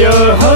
यो हो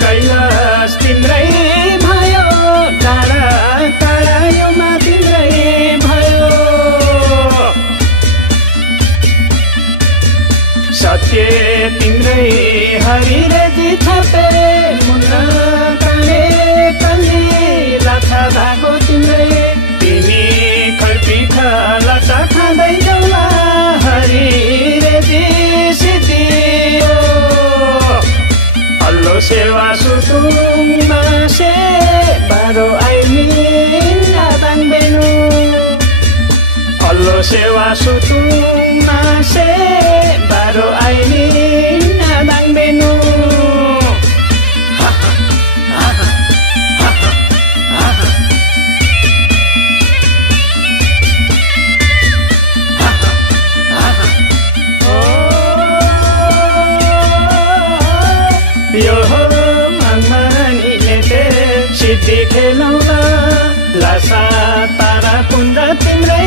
कैलाश तिम्रै भयो टाढा टाढा योमा तिम्रै भयो सत्य तिम्रै हरिले जिछपे मुना काले कली लाछा धागो तिम्रै तिमी खर्पीखा लाछा खाँदै जाउला हरिले सिद्धि Allo sewa sutung mase baro ainin abang benu Allo sewa sutung mase baro ainin abang benu सिद्धि खेलाउँदा लासा तारा कुण्ड तिम्रै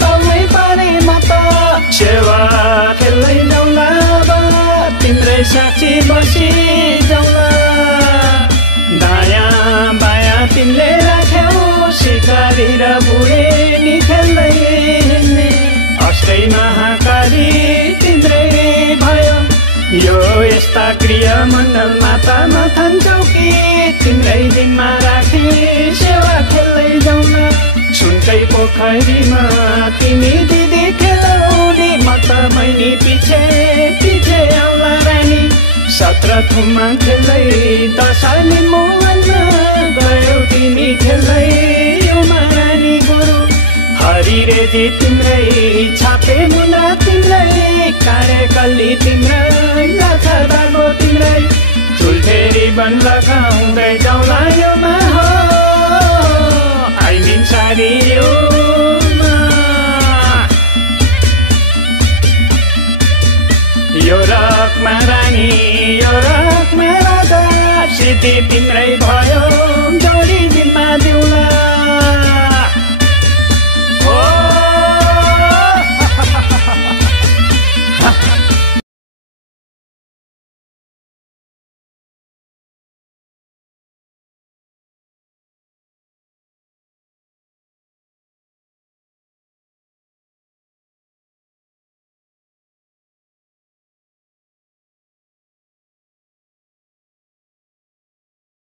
पाउनै परे म त सेवा खेल्दै जाउँला तिम्रै साक्षी बसी जाउँला दायाँ बायाँ तिमीले राख्यौ सिकारी र बुढे नि खेल्दै हिँड्ने अष्टै महाकाली तिम्रै भयो यो यस्ता गृह मण्डल माता मथन चौकी तिम्रै दिनमा राखी सेवा खेल्दै जाउला सुनकै पोखरीमा तिमी दिदी खेलाउने म त मैनी पिछे पिछे आउला रानी 17 थुममा खेल्दै दशमी मोहनमा गयौ तिमी खेल्दै योमा रानी गुरु हरिरे जी तिम्रै छापे मुना तिम्रै कार्यकल्ली तिम्रै लाछा धागो तिम्रै चुल्ठेरी बन लगाउँदै जाउँला योमा हो आइमिन सारी योमा यो रकमा रानी यो रकमा राजा सिद्धि तिम्रै भयो जोडी दिनमा दिउला